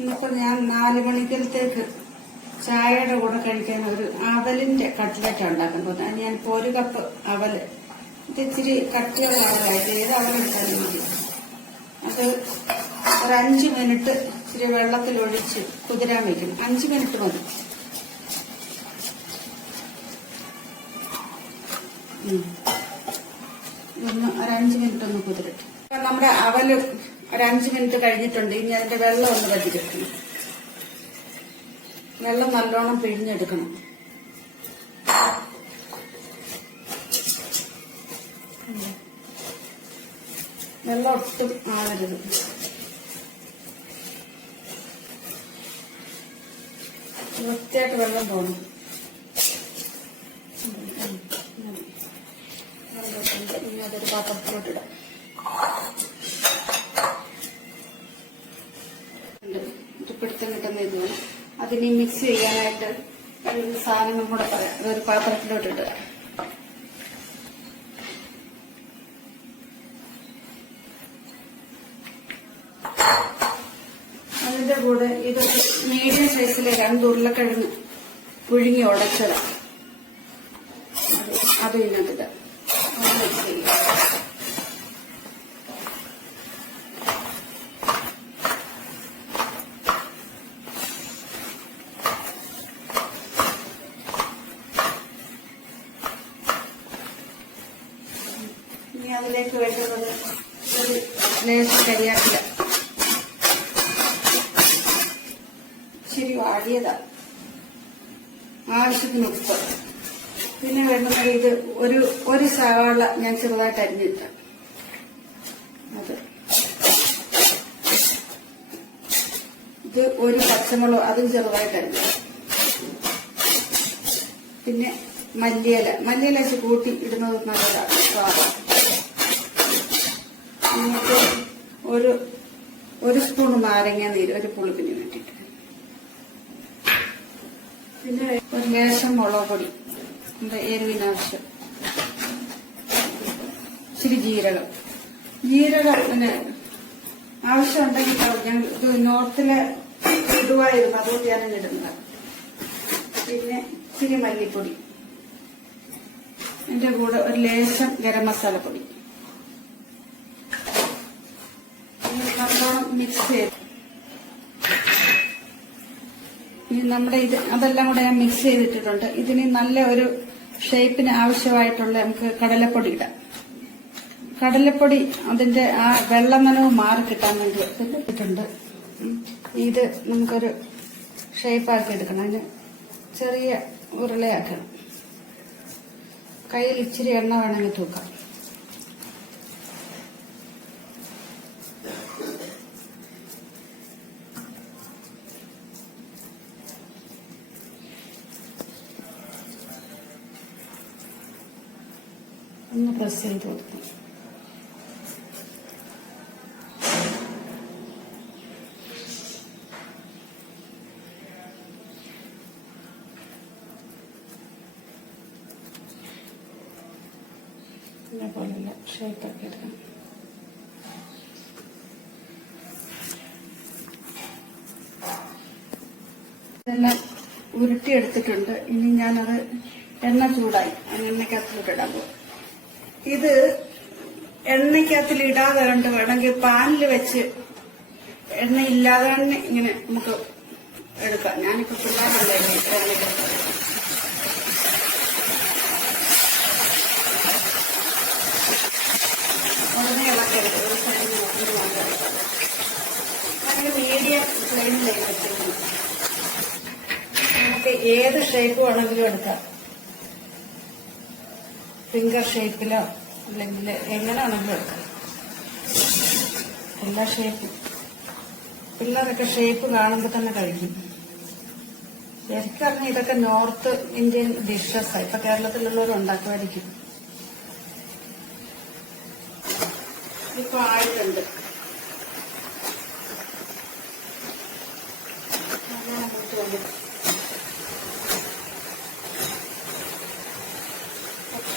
ഇന്നിപ്പോ ഞാൻ 4 മണിക്കലത്തേക്ക് ചായയുടെ കൂടെ കഴിക്കാൻ ഒരു അവലിന്റെ കട്ട്ലറ്റ് ഉണ്ടാക്കുന്നത്. ഞാനിപ്പോ 1 കപ്പ് അവല്, ഇത് ഇച്ചിരി കട്ടിയുള്ള അവലായിട്ട് ഏത് അവലെടുത്താലും മതി. അത് ഒരു 5 മിനിറ്റ് ഇച്ചിരി വെള്ളത്തിലൊഴിച്ച് കുതിരാൻ വയ്ക്കും. 5 മിനിറ്റ് മതി. ഒരു 5 മിനിറ്റ് ഒന്ന് കുതിരട്ടെ. നമ്മുടെ അവല് ഒരു 5 മിനിറ്റ് കഴിഞ്ഞിട്ടുണ്ട്. ഇനി അതിന്റെ വെള്ളം ഒന്ന് വറ്റിച്ചെടുക്കണം. വെള്ളം നല്ലോണം പിഴിഞ്ഞെടുക്കണം. വെള്ളം ഒട്ടും ആവരുത്. വൃത്തിയായിട്ട് വെള്ളം തോന്നും. ഇനി അതൊരു പാത്രത്തിലോട്ടിടാം. പിടുത്തം കിട്ടുന്ന ഇത് അതിനി മിക്സ് ചെയ്യാനായിട്ട് ഒരു സാധനം കൂടെ പറയാം. അതൊരു പാത്രത്തിലോട്ടിട്ട് അതിന്റെ കൂടെ ഇത് മീഡിയം സൈസിലെ 2 ഉരുളക്കിഴങ്ങ് പുഴുങ്ങി ഉടച്ചതാണ്. അത് ഇതിനകത്തിട്ട് മിക്സ് ചെയ്യാം. ഇനി അതിലേക്ക് വേണ്ടുന്നത് ഒരു ലേശം കരിയാപ്പില, ഇച്ചിരി വാടിയതാ, ആവശ്യത്തിന് ഉപ്പ്. പിന്നെ വേണ്ടുന്നത് ഇത് ഒരു സവാള ഞാൻ ചെറുതായിട്ട് അരിഞ്ഞിട്ട്, അത് ഇത് ഒരു പച്ചമുളക് അതും ചെറുതായിട്ട് അരിഞ്ഞു. പിന്നെ മല്ലിയില കൂട്ടി ഇടുന്നത് നല്ലതാണ്, സ്വാദ്. എന്നിട്ട് ഒരു സ്പൂൺ നാരങ്ങ നീര്, ഒരു പുളിപ്പിന് വേണ്ടിയിട്ട്. പിന്നെ ഒരു ലേശം മുളക് പൊടി, എരിവിനാവശ്യം. ഇച്ചിരി ജീരകം പിന്നെ ആവശ്യമുണ്ടെങ്കിൽ ഞാൻ ഇത് നോർത്തിലെ ഇടുവായിരുന്നു, അതുകൊണ്ട് ഞാനും ഇടുന്നത്. പിന്നെ ഇച്ചിരി മല്ലിപ്പൊടി, എന്റെ കൂടെ ഒരു ലേശം ഗരം മസാല പൊടി. നല്ലോണം മിക്സ് ചെയ്ത് ഇനി നമ്മുടെ അതെല്ലാം കൂടെ ഞാൻ മിക്സ് ചെയ്തിട്ടിട്ടുണ്ട്. ഇതിന് നല്ല ഒരു ഷേപ്പിന് ആവശ്യമായിട്ടുള്ള നമുക്ക് കടലപ്പൊടി ഇടാം. കടലപ്പൊടി അതിന്റെ ആ വെള്ളനനവ് മാറി കിട്ടാൻ വേണ്ടി ഇട്ടിട്ടുണ്ട്. ഇത് നമുക്കൊരു ഷേപ്പാക്കി എടുക്കണം. അതിന് ചെറിയ ഉരുളയാക്കണം. കയ്യിൽ ഇച്ചിരി എണ്ണ വേണമെങ്കിൽ തൂക്കാം. ഒന്ന് പ്രസ് ചെയ്ത് കൊടുക്കും. ഇതേപോലെയുള്ള ഷേപ്പൊക്കെ എടുക്കണം. ഇതെല്ലാം ഉരുട്ടിയെടുത്തിട്ടുണ്ട്. ഇനി ഞാനത് എണ്ണ ചൂടായി എണ്ണയ്ക്കകത്തിലിടാൻ പോകും. ഇത് എണ്ണയ്ക്കകത്തിൽ ഇടാതെ കണ്ട് വേണമെങ്കിൽ പാനിൽ വെച്ച് എണ്ണ ഇല്ലാതെ തന്നെ ഇങ്ങനെ നമുക്ക് എടുക്കാം. ഞാനിപ്പോ പിള്ളേരല്ലേ ഉടനെ ഇളക്കരുത്. ഒരു സൈഡിൽ നോക്കി മാത്രം അങ്ങനെ മീഡിയം ഫ്ലെയിമിലേക്ക് വെച്ചിരിക്കുന്നു. നമുക്ക് ഏത് ഷേപ്പ് വേണമെങ്കിലും എടുക്കാം. ഫിംഗർ ഷേപ്പിലോ അല്ലെങ്കിൽ എങ്ങനെ വേണമെങ്കിലും എടുക്കാം. എല്ലാ ഷേപ്പും പിള്ളേരൊക്കെ ഷേപ്പ് കാണുമ്പോൾ തന്നെ കഴിക്കും. ശരിക്കും പറഞ്ഞാൽ ഇതൊക്കെ നോർത്ത് ഇന്ത്യൻ ഡിഷസാണ്. ഇപ്പൊ കേരളത്തിലുള്ളവർ ഉണ്ടാക്കുമായിരിക്കും. ഇപ്പൊ ആയിട്ടുണ്ട്.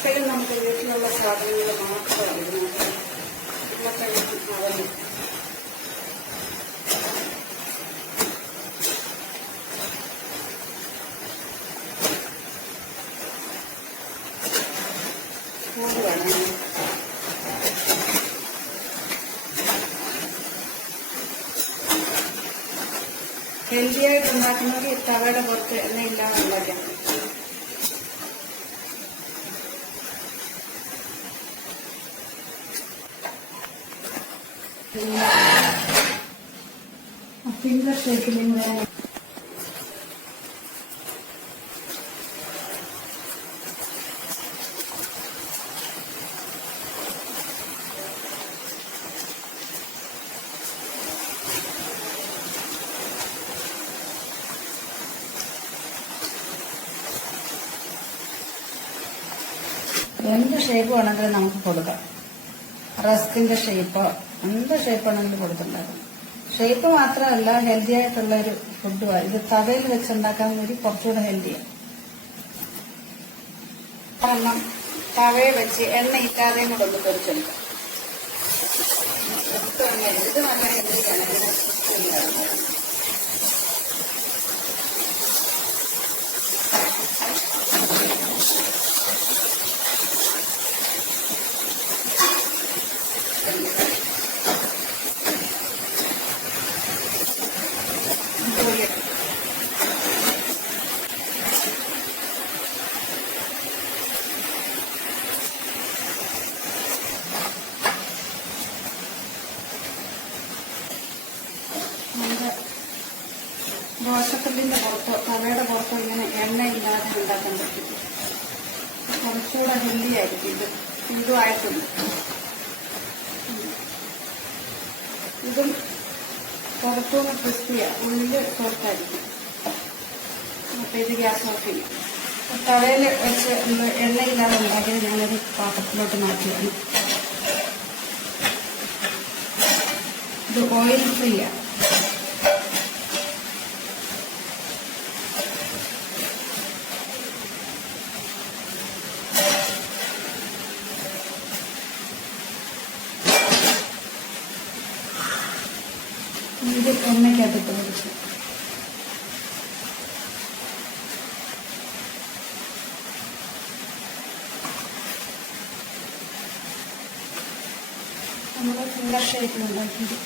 എപ്പോഴും നമുക്ക് വീട്ടിലുള്ള സാധനങ്ങൾ മാത്രമാണ് ഉരുളക്കിഴങ്ങും അവലും. ചൂട് വേണം. ഹെൽത്തി ആയിട്ട് ഉണ്ടാക്കുന്നവർ തവയുടെ പുറത്ത് എണ്ണയില്ലാതെ ഉണ്ടാക്കാം. ഫിംഗർ ഷേപ്പിൽ എന്ത് ഷേപ്പ് വേണമെങ്കിലും നമുക്ക് കൊടുക്കാം. റസ്കിന്റെ ഷേപ്പോ എന്ത് ഷേപ്പ് വേണമെങ്കിലും കൊടുത്തുണ്ടാക്കാം. ഷേപ്പ് മാത്രമല്ല, ഹെൽത്തി ആയിട്ടുള്ള ഒരു ഫുഡുമാണ് ഇത്. തവയിൽ വെച്ചുണ്ടാക്കാൻ കൂടി കുറച്ചുകൂടെ ഹെൽത്തിയാണ്. കാരണം തവയെ വെച്ച് എണ്ണ ഇല്ലാതെയും കൂടെ ഒന്ന് പൊരിച്ചെടുക്കാം. ഇത് നല്ല ഹെൽത്തിയാണ്. ദോശക്കല്ലിന്റെ പുറത്തോ തവയുടെ പുറത്തോ ഇങ്ങനെ എണ്ണയില്ലാതെ ഉണ്ടാക്കാൻ പറ്റും. കുറച്ചുകൂടെ ഹെൽത്തി ആയിരിക്കും. ഇതുമായിട്ടുണ്ട്. ഇതും പുറത്തുനിന്ന് ക്രിസ്പിയാണ്, ഉള്ളില് പുറത്തായിരിക്കും. അപ്പൊ ഇത് ഗ്യാസ് ഓഫ് ചെയ്യും. തവയിൽ വെച്ച് എണ്ണയില്ലാതെ ഉണ്ടാക്കിയത് ഞാനൊരു പാത്രത്തിലോട്ട് മാറ്റിയാണ്. ഇത് ഓയിൽ ഫ്രീയാണ്. ഇത് എണ്ണയ്ക്കകത്തിട്ട് പൊരിച്ചു. നമ്മൾ ഫിംഗർ ഷേപ്പിലുണ്ടാക്കിയത്.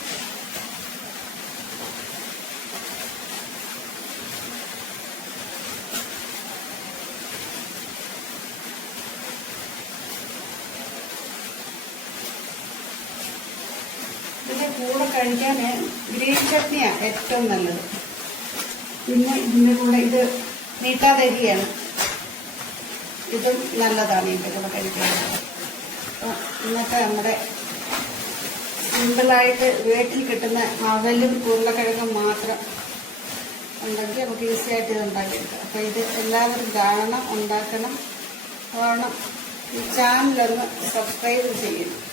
ഇതിന്റെ കൂടെ കഴിക്കാൻ ഗ്രീൻ ചട്നിയാണ് ഏറ്റവും നല്ലത്. പിന്നെ ഇതിന്റെ കൂടെ ഇത് നീട്ടാതരിയാണ്, ഇതും നല്ലതാണ് ഇതിന്റെ കൂടെ കഴിക്കാൻ. ഇന്നത്തെ നമ്മുടെ സിമ്പിളായിട്ട് വീട്ടിൽ കിട്ടുന്ന അവലും ഉരുളക്കിഴങ്ങും മാത്രം ഉണ്ടെങ്കിൽ നമുക്ക് ഈസി ആയിട്ട് ഇത് ഉണ്ടാക്കിയെടുക്കാം. അപ്പൊ ഇത് എല്ലാവരും കാണണം, ഉണ്ടാക്കണം, വേണം. ഈ ചാനലൊന്ന് സബ്സ്ക്രൈബ് ചെയ്യണം.